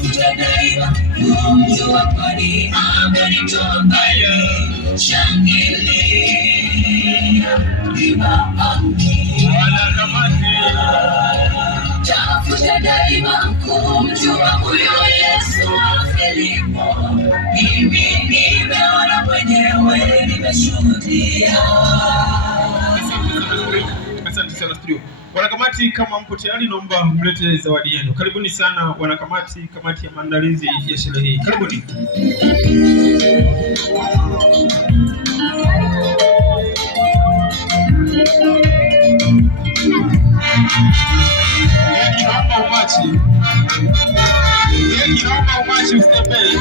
tafuta daima kumjua, kwani amenitoa mbali. Shangilia wanakamati, tafuta daima kumjua huyo Yesu wa Filipo. Mimi nimeona mwenyewe, nimeshuhudia. Asante sana studio. Wanakamati, kama mpo tayari naomba mlete zawadi yenu. Karibuni sana wanakamati, kamati ya maandalizi ya sherehe hii. Karibuni. Naomba umachi. Naomba umachi usitembee.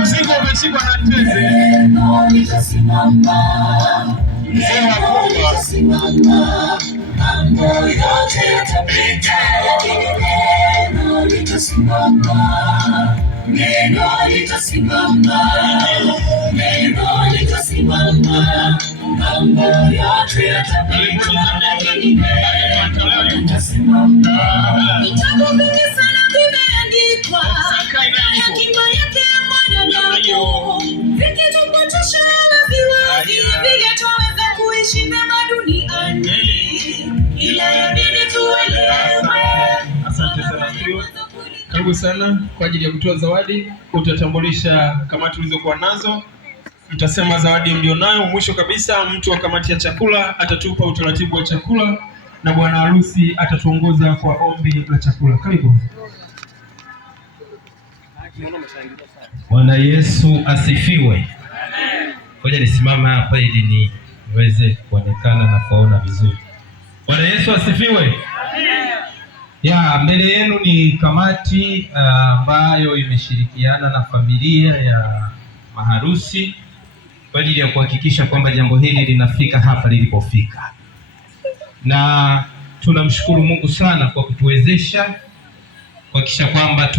Mzigo umeshikwa na teze. Mzee wa Kongo. Mambo yote yatapita, lakini neno litasimama. Neno litasimama. Neno litasimama. Mambo yote yatapita, lakini neno litasimama. Vitabu vingi sana vimeandikwa, hekima yake mwanadamu, vikitupotosha waziwazi, vile twaweza kuishi mema duniani, ila yabidi tuelewe. Asante sana studio. Karibu sana kwa ajili ya kutoa zawadi. Utatambulisha kamati ulizokuwa nazo, mtasema zawadi mlionayo. Mwisho kabisa mtu wa kamati ya chakula atatupa utaratibu wa chakula na bwana harusi atatuongoza kwa ombi la chakula. Karibu. Bwana Yesu asifiwe. Ngoja nisimame hapa ili niweze kuonekana na kuona vizuri. Bwana Yesu asifiwe. Ya, mbele yenu ni kamati ambayo imeshirikiana na familia ya maharusi kwa ajili ya kuhakikisha kwamba jambo hili linafika hapa lilipofika. Na tunamshukuru Mungu sana kwa kutuwezesha kuhakikisha kwamba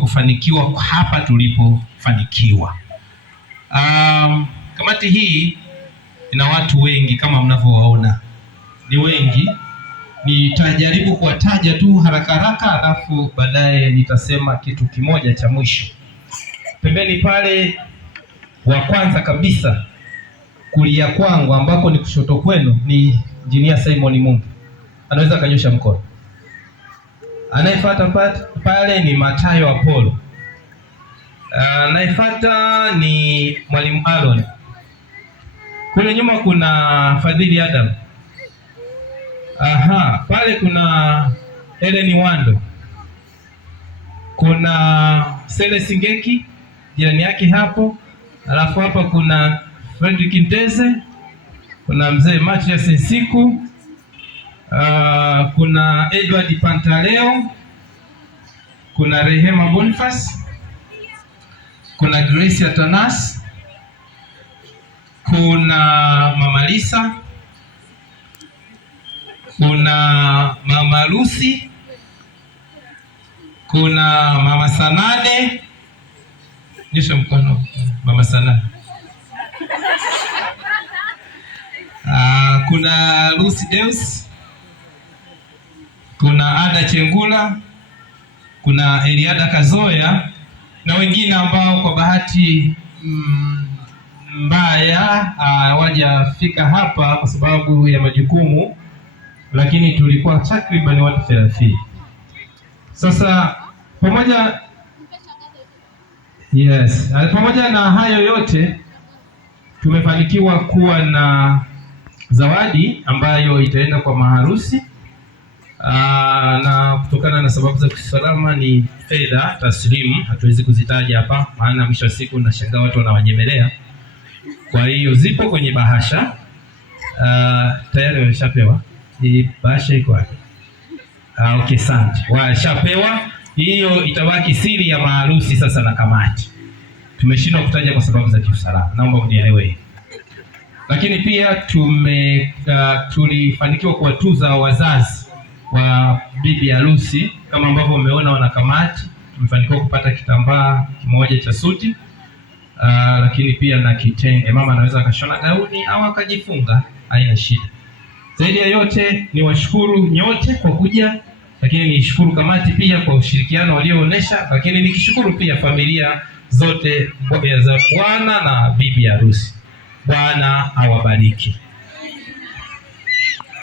kufanikiwa hapa tulipofanikiwa. Kamati hii ina watu wengi kama mnavyowaona. Ni wengi. Nitajaribu kuwataja tu haraka alafu baadaye nitasema kitu kimoja cha mwisho. Pembeni pale wa kwanza kabisa kulia kwangu ambako ni kushoto kwenu ni Engineer Simon Mungu. Anaweza kanyosha mkono. Anayefuata pale ni Matayo Apollo. Anayefuata ni Mwalimu Aaron. Kule nyuma kuna Fadhili Adam. Pale kuna Helen Wando. Kuna Sele Singeki jirani yake hapo. Alafu hapa kuna Fredrick Nteze. Kuna mzee Matias Nsiku. Kuna Edward Pantaleo. Kuna Rehema Boniface. Kuna Grace Atanas. Kuna Mama Lisa. Kuna Mama Lucy. Kuna Mama Sanade. Nyosha mkono Mama Sanade. Kuna Lucy Deus. Kuna Ada Chengula. Kuna Eliada Kazoya na wengine ambao kwa bahati mbaya hawajafika hapa kwa sababu ya majukumu, lakini tulikuwa takriban watu 30. Sasa pamoja na hayo yote tumefanikiwa kuwa na zawadi ambayo itaenda kwa maharusi. Na kutokana na sababu za kiusalama ni fedha taslimu, hatuwezi kuzitaja hapa maana mwisho wa siku nashangaa watu wanawanyemelea. Kwa hiyo zipo kwenye bahasha. Tayari wameshapewa. Hii bahasha iko wapi? Okay, asante. Washapewa. Hiyo itabaki siri ya maharusi sasa na kamati. Tumeshindwa kutaja kwa sababu za kiusalama. Naomba mnielewe. Lakini pia tulifanikiwa kuwatuza wazazi wa bibi harusi kama ambavyo umeona wanakamati. Tumefanikiwa kupata kitambaa kimoja cha suti, lakini pia na kitenge. Mama anaweza akashona gauni au akajifunga, haina shida. Zaidi ya yote ni washukuru nyote kwa kuja, lakini nishukuru kamati pia kwa ushirikiano walioonesha, lakini nikishukuru pia familia zote za bwana na bibi harusi. Bwana awabariki.